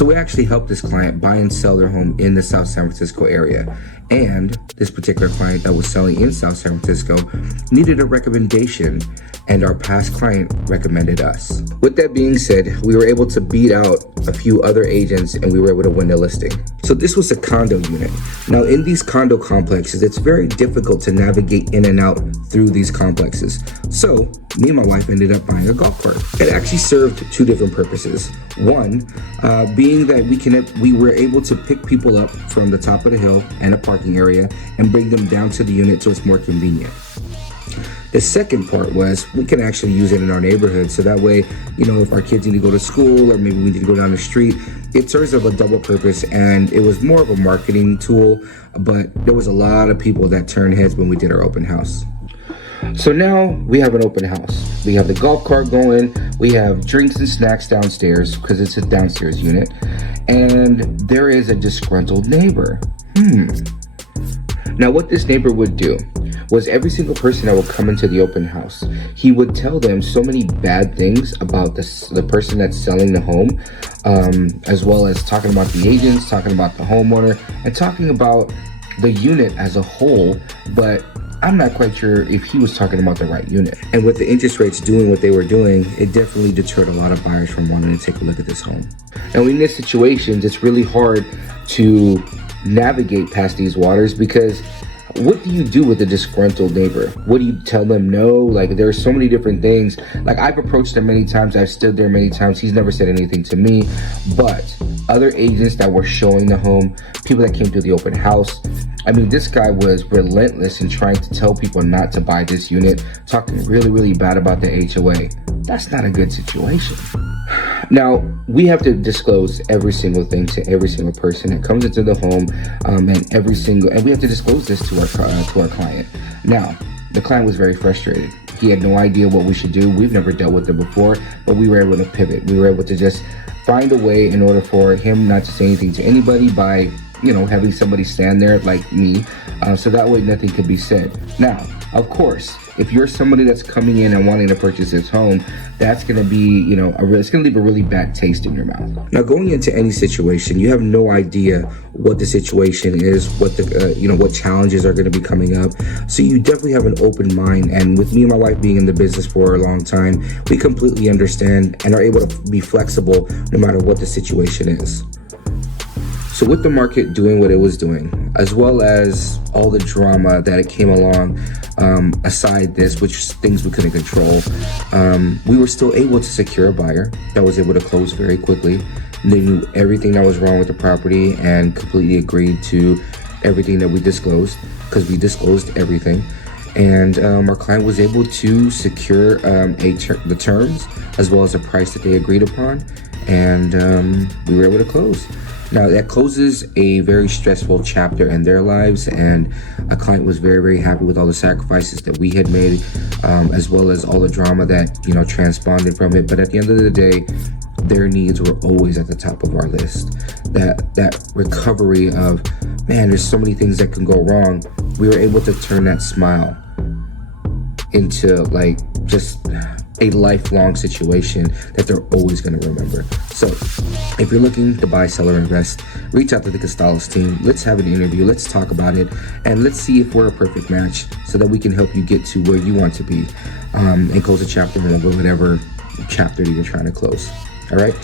So we actually helped this client buy and sell their home in the South San Francisco area. And this particular client that was selling in South San Francisco needed a recommendation, and our past client recommended us. With that being said, we were able to beat out a few other agents and we were able to win the listing. So this was a condo unit. Now in these condo complexes, it's very difficult to navigate in and out through these complexes. So me and my wife ended up buying a golf cart. It actually served two different purposes. One, being that we were able to pick people up from the top of the hill and a parking area and bring them down to the unit so it's more convenient. The second part was we can actually use it in our neighborhood, so that way, if our kids need to go to school or maybe we need to go down the street, it serves of a double purpose, and it was more of a marketing tool, but there was a lot of people that turned heads when we did our open house. So now we have an open house. We have the golf cart going, we have drinks and snacks downstairs because it's a downstairs unit, and there is a disgruntled neighbor. Now what this neighbor would do was every single person that would come into the open house, he would tell them so many bad things about the person that's selling the home, as well as talking about the agents, talking about the homeowner, and talking about the unit as a whole, but I'm not quite sure if he was talking about the right unit. And with the interest rates doing what they were doing, it definitely deterred a lot of buyers from wanting to take a look at this home. Now in these situations, it's really hard to navigate past these waters, because what do you do with a disgruntled neighbor? What do you tell them? No, like there are so many different things. Like I've approached him many times, I've stood there many times, he's never said anything to me. But other agents that were showing the home, people that came to the open house, I mean, this guy was relentless in trying to tell people not to buy this unit, talking really, really bad about the HOA. That's not a good situation. Now, we have to disclose every single thing to every single person that comes into the home, and we have to disclose this to our client. Now, the client was very frustrated. He had no idea what we should do. We've never dealt with it before, but we were able to pivot. We were able to just find a way in order for him not to say anything to anybody by, having somebody stand there like me, so that way nothing could be said. Now, of course, if you're somebody that's coming in and wanting to purchase this home, that's going to be, it's going to leave a really bad taste in your mouth. Now, going into any situation, you have no idea what the situation is, what what challenges are going to be coming up. So you definitely have an open mind. And with me and my wife being in the business for a long time, we completely understand and are able to be flexible no matter what the situation is. So with the market doing what it was doing, as well as all the drama that it came along, aside this, which things we couldn't control, we were still able to secure a buyer that was able to close very quickly. They knew everything that was wrong with the property and completely agreed to everything that we disclosed, because we disclosed everything. And our client was able to secure the terms as well as the price that they agreed upon, and we were able to close. Now that closes a very stressful chapter in their lives, and a client was very, very happy with all the sacrifices that we had made, as well as all the drama that transponded from it. But at the end of the day, their needs were always at the top of our list. That recovery of, man, there's so many things that can go wrong. We were able to turn that smile into just a lifelong situation that they're always going to remember. So if you're looking to buy, sell, or invest, reach out to the Costales team. Let's have an interview. Let's talk about it, and let's see if we're a perfect match so that we can help you get to where you want to be, and close a chapter over whatever chapter that you're trying to close. All right.